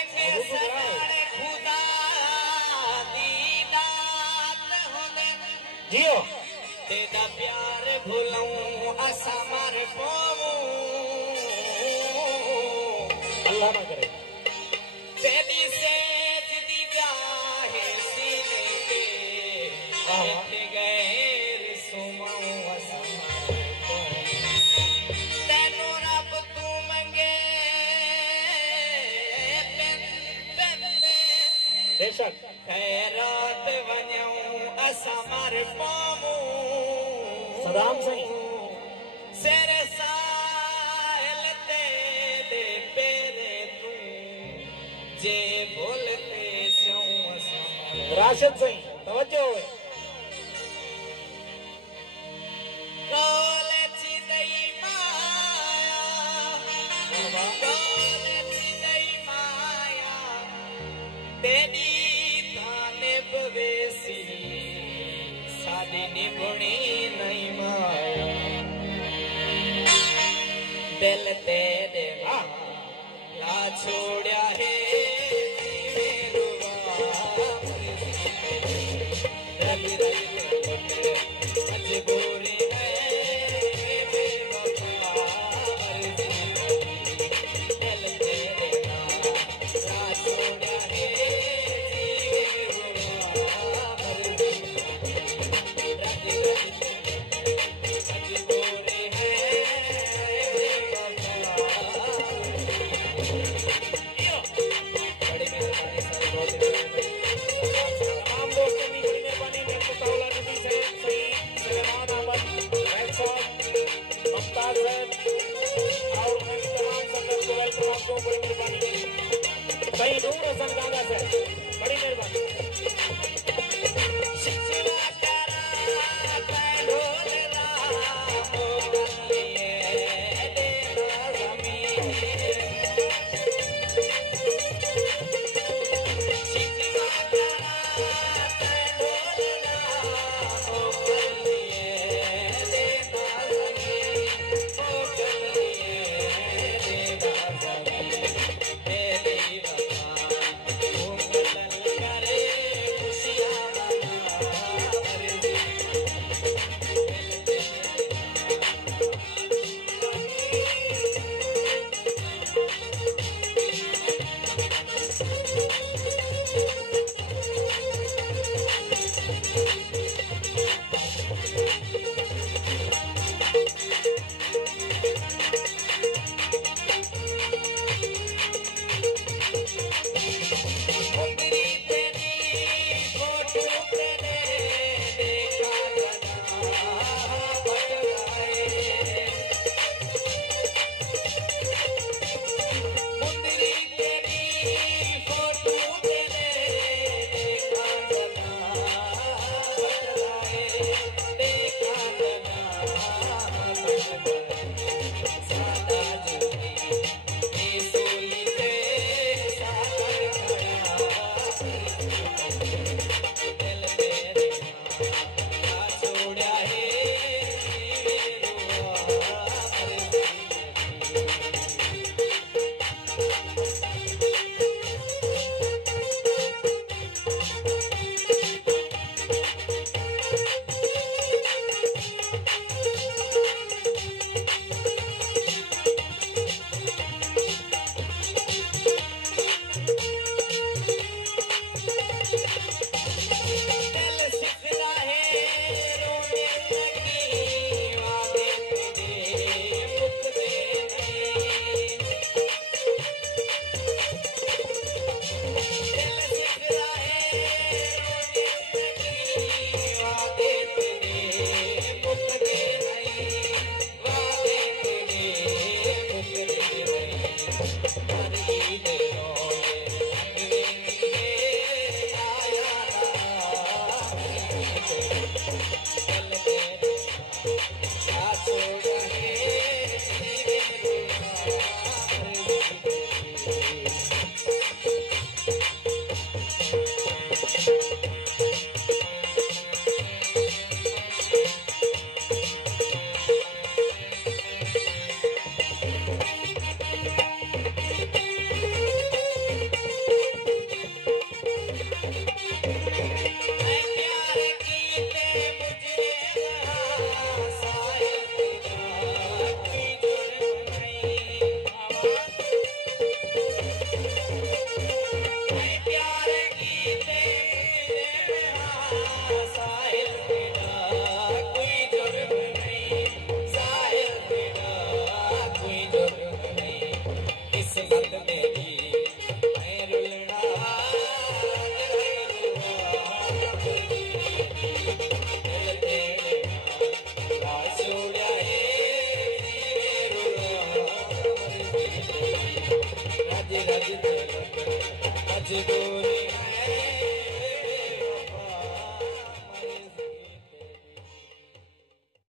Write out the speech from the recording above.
संग सगाड़े खुदा दी गात होने जियो तेरा प्यार भूलूं असा मर पाऊं अल्लाह ना करे तेरी सेज दी गाहे सीने पे इत्थे गैर सुमाऊं असा मर पाऊं तेनू रब तू मंगे बेशक खैरात वञूं असा मर पाऊं सदाम सही सिर साहिल ते दे पेरे तू जे बोलते चूं असा राशिद सही तवज्जो है कोल चिदई माया कोल चिदई माया तेरी ताने बवेसी साडी निभुणी नहीं माया दिल तेरे ला छोड़या है रली रली मजबूरी सही नूर हसन गांधा से बड़ी मेहरबानी मजबूरी